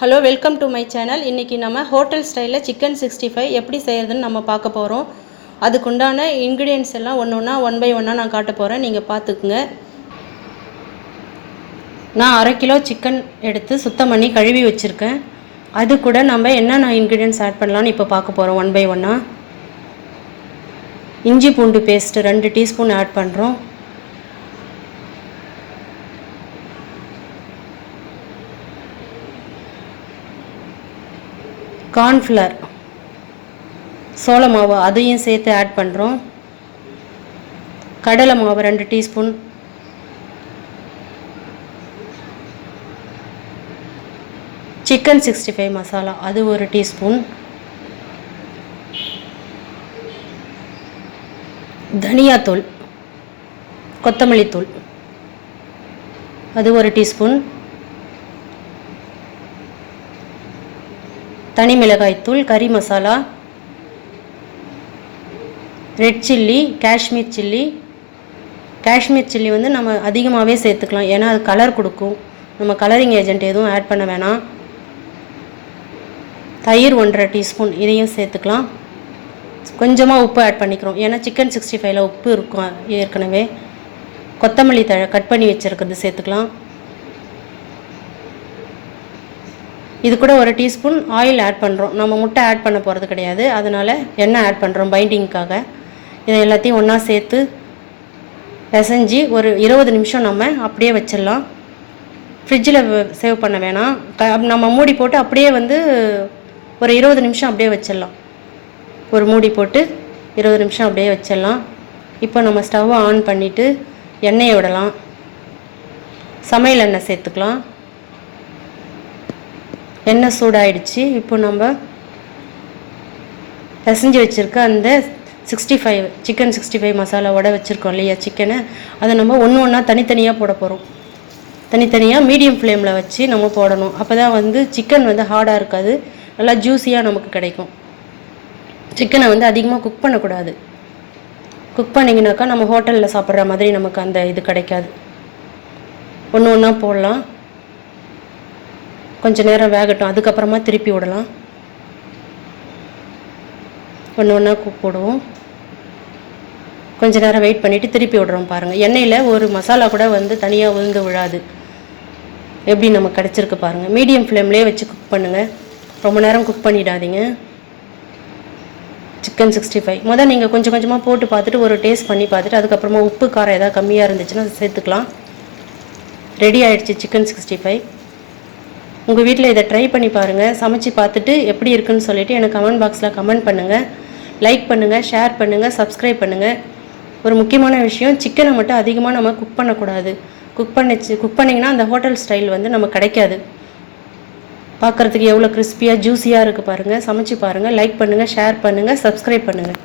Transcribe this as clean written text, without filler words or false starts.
Hello welcome to my channel. இன்றைக்கி நம்ம hotel ஸ்டைலில் சிக்கன் 65 எப்படி செய்கிறதுன்னு நம்ம பார்க்க போகிறோம். அதுக்குண்டான இன்க்ரீடியன்ஸ் எல்லாம் ஒன் பை ஒன்னாக நான் காட்ட போகிறேன். நீங்கள் பார்த்துக்குங்க. நான் 1/2 கிலோ சிக்கன் எடுத்து சுத்தம் பண்ணி கழுவி வச்சுருக்கேன். அது கூட நம்ம என்னென்ன இன்க்ரீடியன்ஸ் ஆட் பண்ணலான்னு இப்போ பார்க்க போகிறோம் ஒன் பை ஒன்னாக. இஞ்சி பூண்டு பேஸ்ட்டு 2 டீஸ்பூன் ஆட் பண்ணுறோம். கார்ன்ஃப்ளவர் சோள மாவு அதையும் சேர்த்து ஆட் பண்ணுறோம். கடலை மாவு 2 டீஸ்பூன். சிக்கன் 65 மசாலா அது 1 டீஸ்பூன். தனியாத்தூள் கொத்தமல்லி தூள் அது 1 டீஸ்பூன். தனி மிளகாய் தூள், கறி masala, red chilli, Kashmir chilli. Kashmir chilli வந்து நம்ம அதிகமாகவே சேர்த்துக்கலாம், ஏன்னா அது கலர் கொடுக்கும். நம்ம கலரிங் ஏஜென்ட் எதுவும் ஆட் பண்ண வேணாம். தயிர் 1.5 டீஸ்பூன் இதையும் சேர்த்துக்கலாம். கொஞ்சமாக உப்பு ஆட் பண்ணிக்கிறோம், ஏன்னா சிக்கன் 65ல் உப்பு இருக்கும் ஏற்கனவே. கொத்தமல்லி தழை கட் பண்ணி வச்சுருக்கிறது சேர்த்துக்கலாம். இது கூட 1 டீஸ்பூன் ஆயில் ஆட் பண்ணுறோம். நம்ம முட்டை ஆட் பண்ண போகிறது கிடையாது, அதனால் எண்ணெய் ஆட் பண்ணுறோம் பைண்டிங்க்காக. இதை எல்லாத்தையும் ஒன்றா சேர்த்து பிசைஞ்சு ஒரு 20 நிமிஷம் நம்ம அப்படியே வச்சிடலாம். ஃப்ரிட்ஜில் சேவ் பண்ண வேணாம். நம்ம மூடி போட்டு அப்படியே வந்து ஒரு 20 நிமிஷம் அப்படியே வச்சிடலாம். ஒரு மூடி போட்டு 20 நிமிஷம் அப்படியே வச்சிடலாம். இப்போ நம்ம ஸ்டவ்வை ஆன் பண்ணிவிட்டு எண்ணெயை விடலாம். சமையல் எண்ணெய் சேர்த்துக்கலாம். எண்ணெய் சூடாயிடுச்சு. இப்போ நம்ம பிசைஞ்சு வச்சுருக்க அந்த 65 சிக்கன் 65 மசாலாவோட வச்சுருக்கோம் இல்லையா சிக்கனை, அதை நம்ம ஒன்றா தனித்தனியாக போட போகிறோம். தனித்தனியாக மீடியம் ஃப்ளேமில் வச்சு நம்ம போடணும். அப்போ தான் வந்து சிக்கன் வந்து ஹார்டாக இருக்காது, நல்லா ஜூஸியாக நமக்கு கிடைக்கும். சிக்கனை வந்து அதிகமாக குக் பண்ணக்கூடாது. குக் பண்ணிங்கனாக்கா நம்ம ஹோட்டலில் சாப்பிட்ற மாதிரி நமக்கு அந்த இது கிடைக்காது. ஒன்றா போடலாம். கொஞ்சம் நேரம் வேகட்டும், அதுக்கப்புறமா திருப்பி விடலாம். ஒன்றா போடுவோம். கொஞ்சம் நேரம் வெயிட் பண்ணிவிட்டு திருப்பி விடுறோம். பாருங்கள், எண்ணெயில் ஒரு மசாலா கூட வந்து தனியாக விழுந்து விழாது. எப்படி நமக்கு கிடச்சிருக்கு பாருங்கள். மீடியம் ஃப்ளேம்லேயே வச்சு குக் பண்ணுங்கள், ரொம்ப நேரம் குக் பண்ணிடாதீங்க. சிக்கன் 65 நீங்கள் கொஞ்சம் கொஞ்சமாக போட்டு பார்த்துட்டு ஒரு டேஸ்ட் பண்ணி பார்த்துட்டு அதுக்கப்புறமா உப்பு காரம் ஏதாவது கம்மியாக இருந்துச்சுன்னா அதை சேர்த்துக்கலாம். ரெடி ஆகிடுச்சு சிக்கன் 65. உங்கள் வீட்டில் இதை ட்ரை பண்ணி பாருங்கள். சமைச்சு பார்த்துட்டு எப்படி இருக்குன்னு சொல்லிவிட்டு எனக்கு கமெண்ட் பாக்ஸில் கமெண்ட் பண்ணுங்கள். லைக் பண்ணுங்கள், ஷேர் பண்ணுங்கள், சப்ஸ்கிரைப் பண்ணுங்கள். ஒரு முக்கியமான விஷயம், சிக்கனை மட்டும் அதிகமாக நம்ம குக் பண்ணக்கூடாது. குக் பண்ணிங்கன்னா அந்த ஹோட்டல் ஸ்டைல் வந்து நமக்கு கிடைக்காது. பார்க்குறதுக்கு எவ்வளோ கிறிஸ்பியாக ஜூஸியாக இருக்குது பாருங்கள். சமைச்சு பாருங்கள். லைக் பண்ணுங்கள், ஷேர் பண்ணுங்கள், சப்ஸ்கிரைப் பண்ணுங்கள்.